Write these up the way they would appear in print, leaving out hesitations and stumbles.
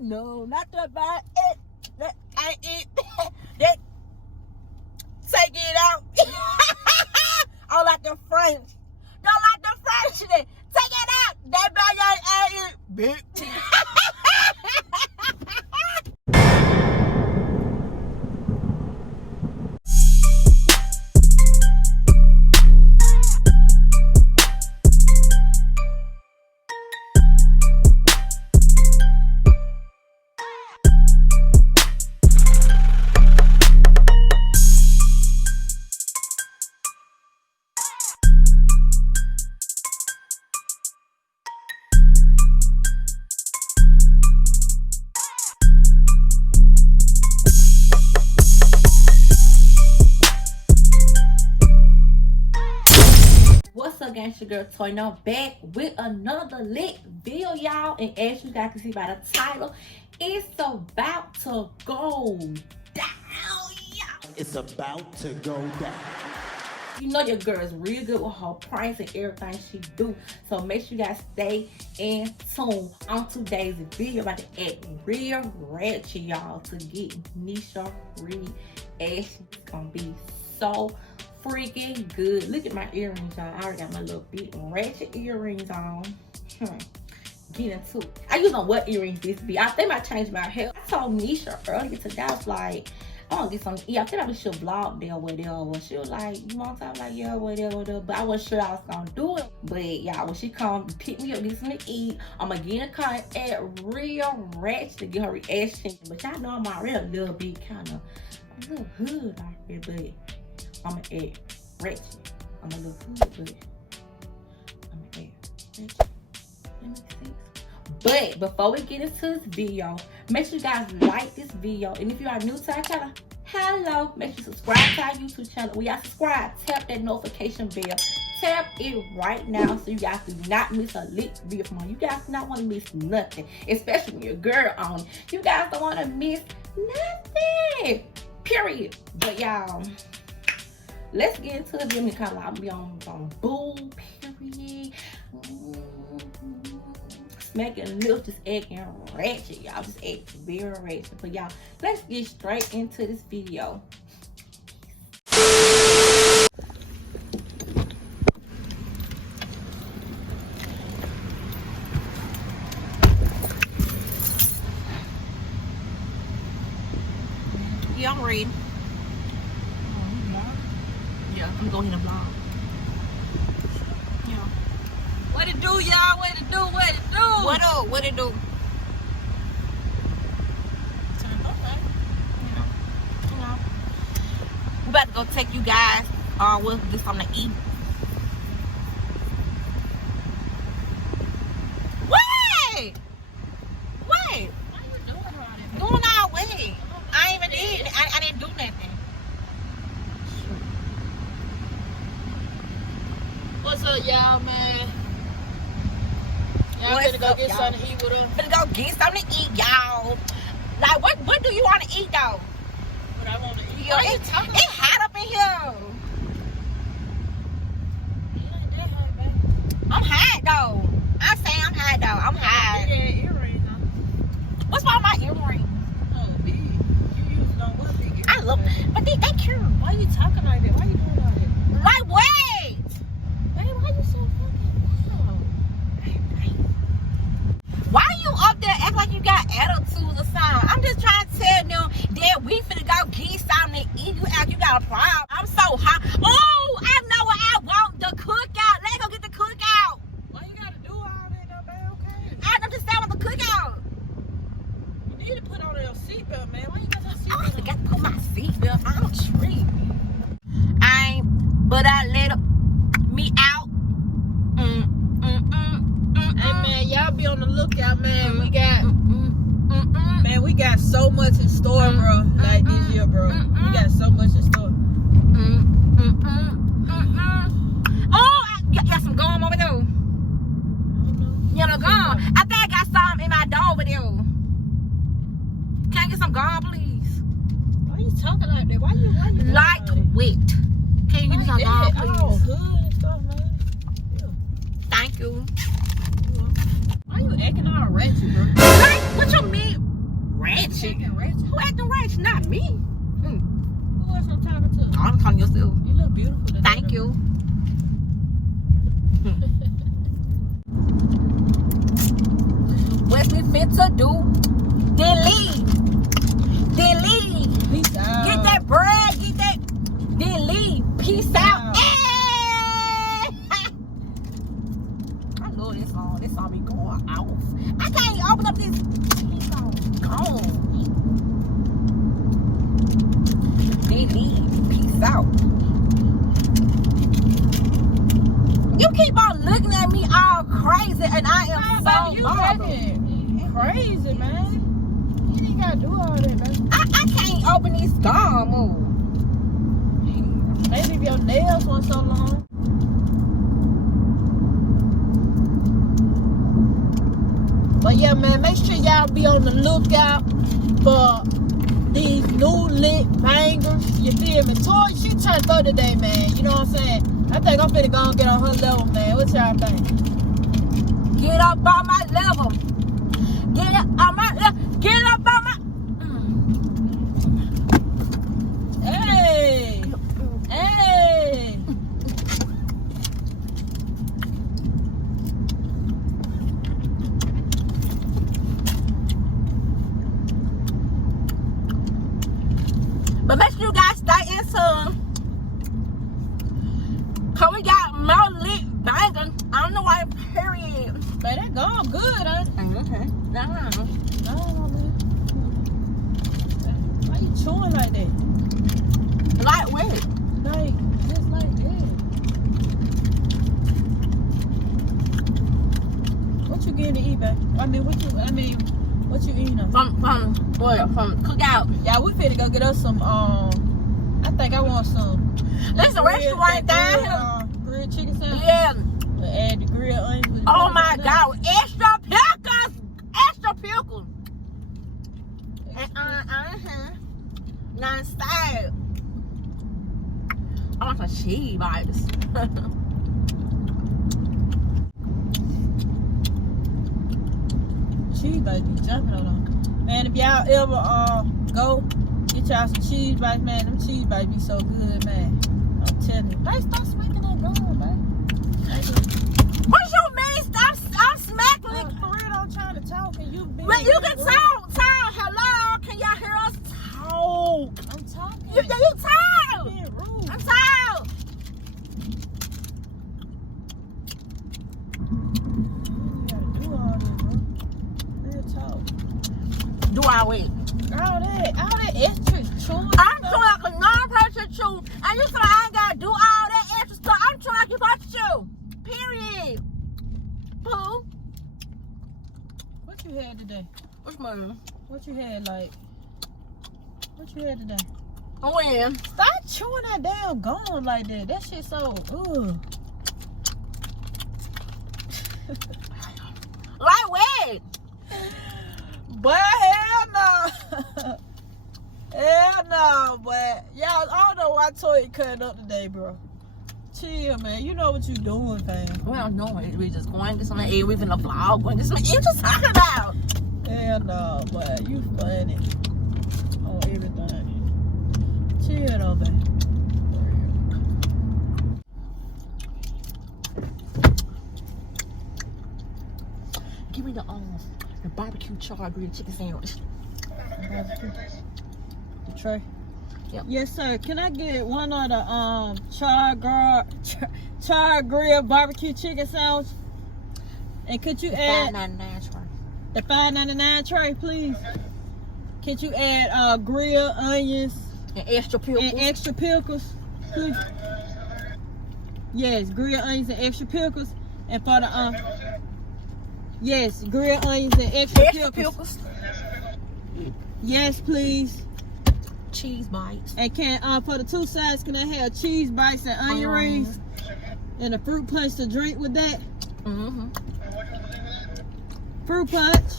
No, not the bad. I eat that. Take it out. I don't like the French. Don't like the French. Take it out. That bad I eat. Bitch. What's up, guys? Your girl Toy now back with another lit video, y'all. And as you guys can see by the title, it's about to go down, y'all. It's about to go down. You know your girl is real good with her price and everything she do. So make sure you guys stay in tune on today's video about to act real ratchet, y'all, to get Nesha reaction. It's gonna be so freaking good. Look at my earrings, y'all. I already got my little big ratchet earrings on. Get into it. I used on what earrings this be. I think I changed my hair. I told Nesha earlier today, I was like, I want to get some. Yeah, I think I should vlog there with her. She was like, you want to talk? Like, yeah, whatever. But I wasn't sure I was going to do it. But y'all, when she come pick me up, get something to eat, I'm going to get in the car and act real ratchet to get her reaction. But y'all know I'm already a little bit kind of, a little hood out here, but I'm going to act ratchet. I'm a little hood, but I'm going to act ratchet. That makes sense. But before we get into this video, make sure you guys like this video. And if you are new to our channel, hello, make sure you subscribe to our YouTube channel. When y'all subscribe, tap that notification bell. Tap it right now so you guys do not miss a lit video from on. You guys do not want to miss nothing, especially when your girl on. You guys don't want to miss nothing, period. But y'all, let's get into the video because I'll be on boo, period. Smacking lips, just acting ratchet, y'all. Just acting very ratchet. But y'all, let's get straight into this video. Yeah, I'm ready. Yeah, I'm going in the vlog. Yeah. What it do, y'all? What it do? What it do? What up? What it do? Okay. We about to go take you guys with this something to eat. Wait! Why you doing all that? Doing all way. I ain't even did. I didn't do nothing. What's up, y'all, man? Y'all What's finna go up, get y'all? something to eat with us? Finna go get something to eat, y'all. Like, what do you want to eat, though? What I want to eat? Yo, Why you it's talking? hot up in here. It ain't that hot, baby. I'm hot, though. I'm saying I'm hot, though. I'm hot. Big ass earring, huh? What's wrong with my earrings? Oh, big. You used on what big earring? I love them. But they cute. Why you talking like that? Why you doing all that? Like, wait. Baby, why you so fucking loud? Why you up there act like you got attitude or something? I'm just trying to tell them that we finna go get something to eat. You act you got a problem. I'm so hot. Oh, I know what I want. The cookout. Let's go get the cookout. Why you gotta do all that, though, babe? Okay. I understand what the cookout. You need to put on your seatbelt, man. Why you got your Oh, I seatbelt forgot on? to put my seatbelt. I'm tripping. But I let me out. Hey, man, y'all be on the lookout, man. We got so much in store, bro. Like this year, bro. We got so much in store. Oh, I got some gum over there. You know, gum. I think I got some in my door over there. Can I get some gum, please? Why you talking like that? Why you doing Like all that? wit. Can you give me some gum, Oh, please? hood and stuff, man. Thank you. Why you acting all ratchet, bro? Like, what you mean? not me. Who else I'm talking to? I'm talking yourself. You look beautiful today. Thank you. What we fit to do? Delete. Peace out. Get that bread. Get that. Delete. Peace out. Hey! I love this song. This song be going off. I can't even open up this song. Gone. Delete. Peace out. You keep on looking at me all crazy, and I am so you bothered. acting crazy, man. You ain't gotta do all that, man. I can't open these gum. Maybe if your nails weren't so long. But yeah, man, make sure y'all be on the lookout for these new lit bangers. You feel me? Toy, she turned 30 today, man. You know what I'm saying? I think I'm finna go and get on her level, man. What y'all think? Get up on my level. Get up on my level. Get up on my. Hey! Hey! But make sure you guys stay in tune. Cause we got more lit bangers. I don't know why, period. Man, that gone good, huh? Okay. No. No, man. Why you chewing like that? Like what? Like, just like that. What you getting to eat, babe? What you eating on? From cookout. Yeah, we finna go get us some, I think I want some. There's a restaurant down here. Grilled chicken sandwich. Yeah. We'll add the grilled onions. Oh my God. Extra pickles. Extra pickles. Non-style. I want some cheese bites. Cheese bites be jumping on them. Man, if y'all ever go get y'all some cheese bites, man, them cheese bites be so good, man. I'm telling you. Hey, stop smacking that gum, man. What you mean? Stop smacking it. For real, I'm trying to talk and you be. But you can talk. Hello. Can y'all hear us talk? I'm talking. You talk. Being rude. I'm talk. You gotta do all that, bro. Real talk. Do I wait? All that extra chewing. I'm chewing like a non-person chew. And you say I ain't gotta do all that extra stuff. I'm chewing like you supposed to chew. Period. Pooh. What you had today? What's my name? What you had today? When? Stop chewing that damn gum like that. That shit so ugh. Like what? Boy, hell no. Hell no, boy. Y'all, I don't know why Toy cutting up today, bro. Chill, man. You know what you doing, fam. Well, no, we just going to get some air. We finna vlog. Going to get some air. Just talking about. Hell no, boy. You funny. On everything. Chill though, baby. Give me the barbecue charred grilled chicken sandwich. The tray. Yep. Yes, sir. Can I get one of the charred grilled barbecue chicken sandwich? And could you add $5.99 tray. the $5.99 tray, please? Could you add grilled onions And extra pickles. Please? Yes, grilled onions and extra pickles. And for the yes, grilled onions and extra pickles. Yes, please. Cheese bites. And can for the two sides, can I have cheese bites and onion rings and a fruit punch to drink with that? Mm-hmm. Fruit punch.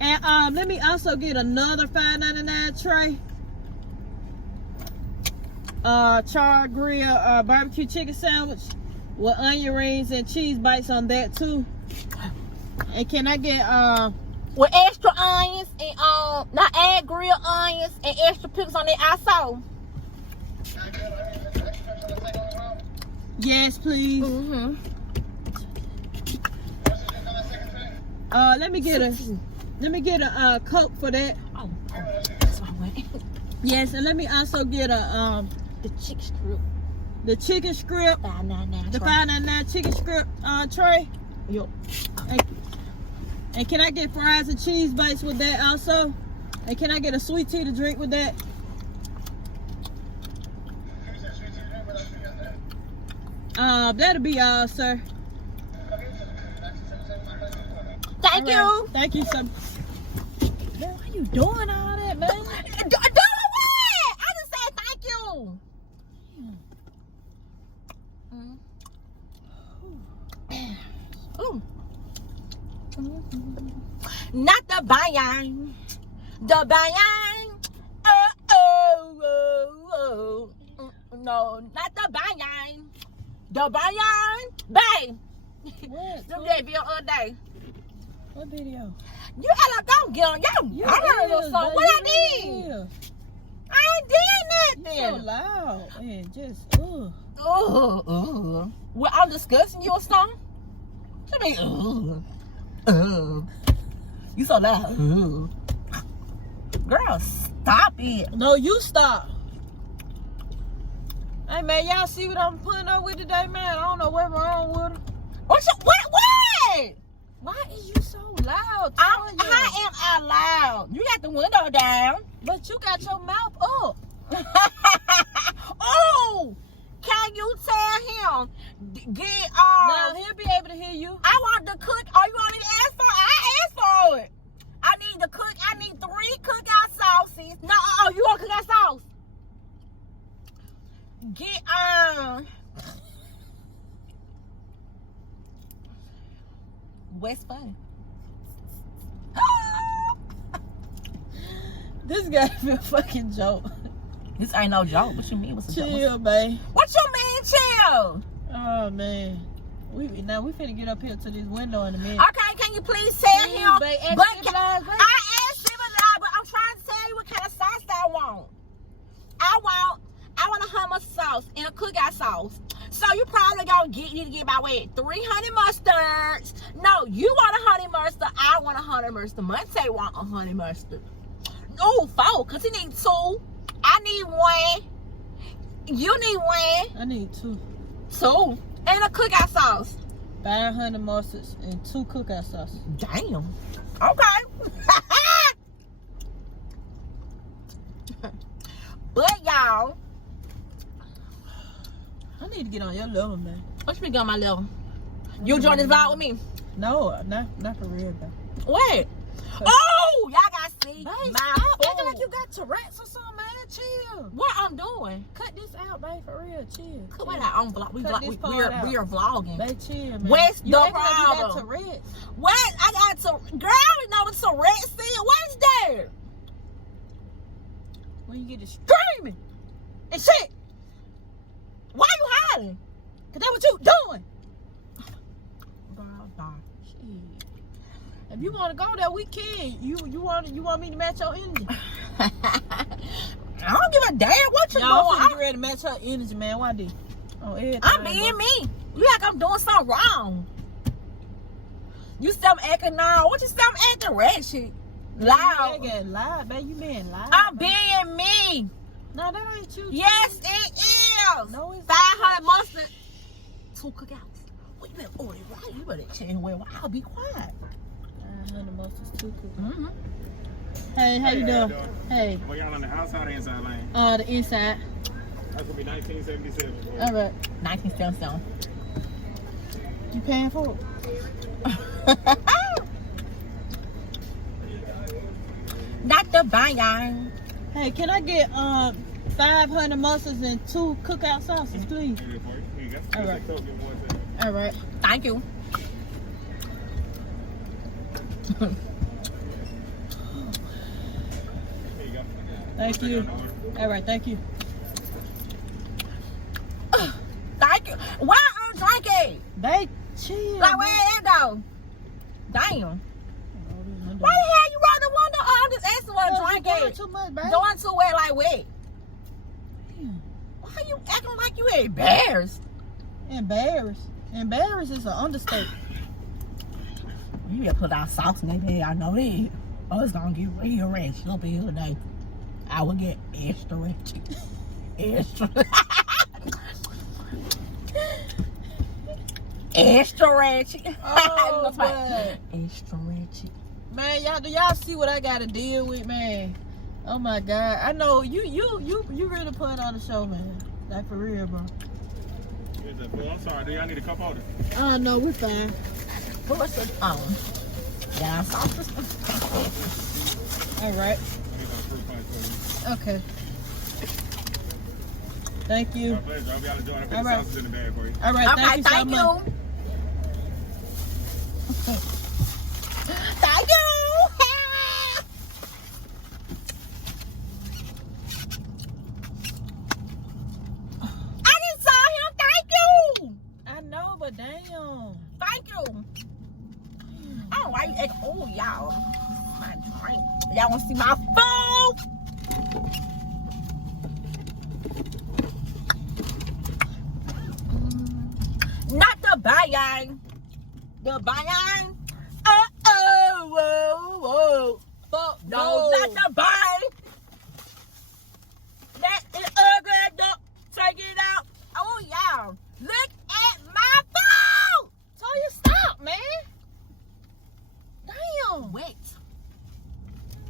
And let me also get another $5.99 tray. Charred grill barbecue chicken sandwich with onion rings and cheese bites on that too. And can I get with extra onions and not add grilled onions and extra pickles on it also. Yes, please. Mm-hmm. Let me get a Coke for that. Oh, that's what I went. Yes, and let me also get a The chicken strip. the chicken strip, $5.99. the $5.99 chicken strip tray. Yup. And can I get fries and cheese bites with that also? And can I get a sweet tea to drink with that? That'll be all, sir. Thank All you. right. Thank you, sir. Man, why you doing all that, man? Do what? I just said thank you. Ooh. Not the bayan. The bayan. Oh. No, not the bayan. The bayan. Babe. What? Them that bill other day. What video? You act like I'm getting you. I heard a song. What I did? I ain't did So nothing. loud and just Well, I'm discussing you or something? I mean, you so loud. Girl, stop it. No, you stop. Hey man, y'all see what I'm putting up with today, man? I don't know what's wrong with her. What? Why is you so loud? I am out loud. You got the window down. But you got your mouth up. Oh, can you tell him? Get Now he'll be able to hear you. I want the cook. Oh, you want me to ask for it? I asked for it. I need the cook. I need 3 cookout sauces. No, you want cookout sauce? Get what's funny? This guy be a fucking joke. This ain't no joke. What you mean? What's a joke? Chill, babe. What you mean, chill? Oh man. We finna get up here to this window in a minute. Okay, can you please tell him? Babe, But I I asked him, but I'm trying to tell you what kind of sauce I want. I want a hummus sauce and a cookout sauce. So you probably need to get about 3 honey mustards. No, you want a honey mustard. I want a honey mustard. Monte want a honey mustard. Oh, 4, because he needs 2. I need 1. You need 1. I need 2. 2. And a cookout sauce. 500 mustards and 2 cookout sauces. Damn. Okay. But y'all, I need to get on your level, man. what you been on my level? You join this vlog with me? No, not for real, though. What? Oh, y'all gotta see Babe, my stop acting food. like you got Tourette's or something, man. Chill. What I'm doing? Cut this out, babe, for real. Chill. Cut what out on vlog. Cut this part out. We are vlogging. Babe, chill, man. What's you the acting like you got problem? Tourette's. What? I got to. Girl, I don't know what Tourette's is. What is that? When you get this, Screaming and shit. Why you hiding? cause that's what you doing. Girl, bye. Shit. If you want to go there, we can. You want me to match your energy? I don't give a damn what you Y'all doing. finna get ready to match her energy, man. Why did? Oh, everything. I'm being me. You like I'm doing something wrong. You still acting now. What you still acting ratchet? Loud. You ain't loud, babe. You being loud. I'm babe. being me. No, that ain't you. Yes, it is. No, it's 500 mustard. 2 cookouts. Wait a minute. Oh, right. You better change where I'll be quiet. 500 mustards, 2 cookies. Mm-hmm. Hey, how you doing? Hey. Well, y'all on the outside or inside lane? The inside. That's gonna be 1977. All right. 1977. You paying for it? Not the bayan. Hey, can I get 500 mustards and 2 cookout sauces, please? Here you go. All right. Coke in 1 second. All right. Thank you. Here you go. Thank you. All right, thank you. Thank you. Why I'm drinking? They chill. Like, where it go? Damn. Oh, this window. Why the hell you roll the window? Oh, I'm just asking what a drink Doing is. too much, baby. Doing too wet, like wet. Why you acting like you embarrassed? Embarrassed. Embarrassed is an understatement. You better put our sauce in there. I know that. Oh, it's gonna get real ratchet up in here today. I will get extra ratchet. Extra. Extra ratchet. Oh, boy. Extra ratchet. Man, y'all, do y'all see what I gotta deal with, man? Oh my God, I know you really putting on the show, man. Like for real, bro. I'm sorry, do y'all need a cup holder? No, we're fine. What's the yeah, sauce. All right. I need some fruit punch for Okay. Thank you. you. My pleasure. I'll be out of joint. I put All the right. sauces in the bag for you. All right. Okay, Thank you so thank much. you. Thank you. I just saw him. Thank you. I know, but damn. Thank you. Oh, why you act? Oh, y'all. My drink. Y'all want to see my food? Not the bayang. The bayang. Whoa. Fuck No, not the bang. That is ugly. Don't take it out. Oh, y'all. Look at my food. Tell you stop, man. Damn. Wait.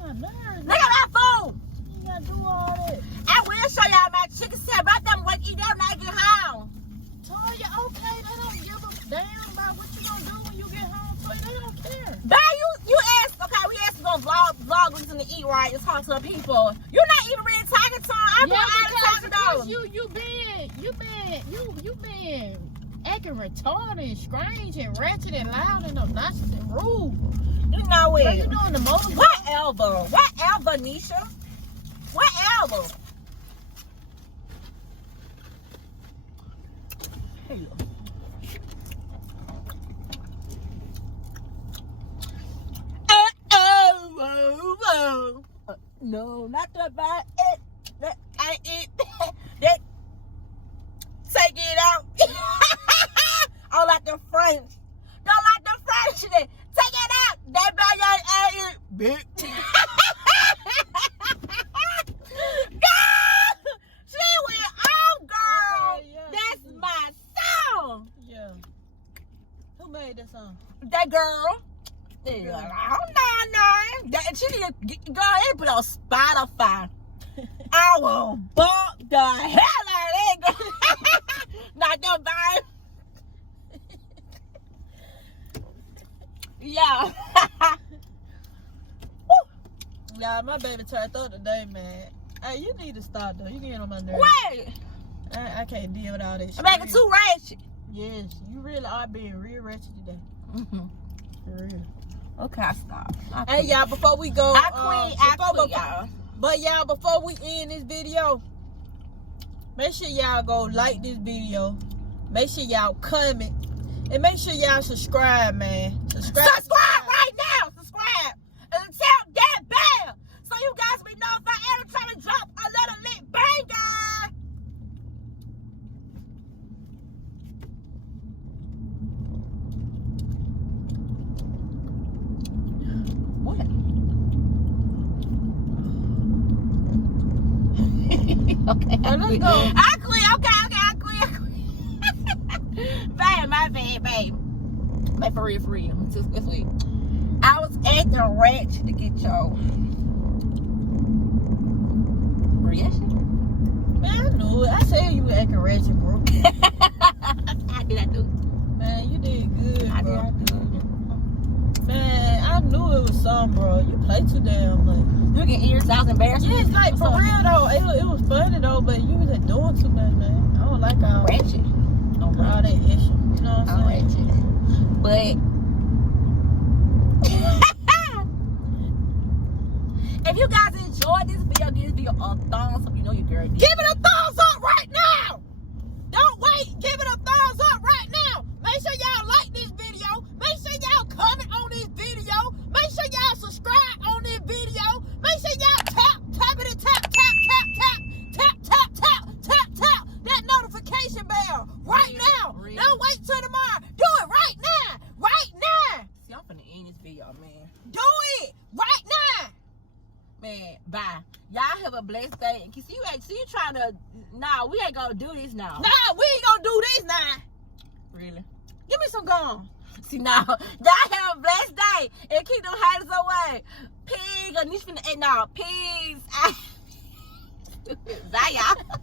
My nerves. Look at my food. You gotta do all that. I will show y'all my chicken set right there. I'm going to eat that when I get home. Toya, okay, they don't give a damn about what you gonna do when you get home. Toya, they don't care. But you asked, okay, we asked you gonna vlog listen to eat right and talk to the people. You're not even really talking to them. I'm doing all the talking though. You been acting retarded and strange and ratchet and loud and obnoxious and rude. You know So it. you doing the most. Whatever, Nesha. Whatever. Hey. No, not the bad. I eat that. Take it out. I like the French. Don't like the French. Take it out. That bad I eat. Bitch. Girl, she went off, girl. Okay, yeah, That's she did. my song. Yeah. Who made that song? That girl. I don't know. She need to go ahead and put on Spotify. I will bump the hell out of that girl. Not the vibe. Yeah. Yeah, my baby turned up today, man. Hey, you need to stop though. You getting on my nerves. Wait. I can't deal with all that shit. I'm making too ratchet. Yes, you really are being real ratchet today. For real. Okay, I stop. Hey, y'all, before we go, I quit, y'all. But y'all, before we end this video, make sure y'all go like this video. Make sure y'all comment. And make sure y'all subscribe, man. Subscribe right now. Subscribe. And tell that bell. So you guys will be notified every time we drop a little lit banger. What? Okay. Well, let's go. I quit. Okay. I quit. Babe, my bad, babe. Like for real. This week. I was acting ratchet to get your reaction. Man, I knew it. I said you were acting ratchet, bro. How did I do? Man, you did good, How did bro. I do? Man, I knew it was something, bro. You play too damn much. You get ears. I was embarrassed. Yeah, it's like, for real, though. It was funny, though, but you was doing too much, man. I don't like all Ratchet. all that issue. You know what I'm I'm saying? ratchet. But if you guys enjoyed this video, give this video a thumbs up. You know your girl did. Give it a thumbs up right now. Don't wait. Give it a thumbs up right now. Make sure y'all like this video. Make sure y'all comment on this video. Make sure y'all subscribe. video, man. Do it right now. Man, bye. Y'all have a blessed day. And see you trying to. Nah, we ain't gonna do this now. Nah, we ain't gonna do this now. Really? Give me some gum. See now, y'all have a blessed day and keep them haters away. Pig, or Nisha finna. No, peace. Bye, y'all.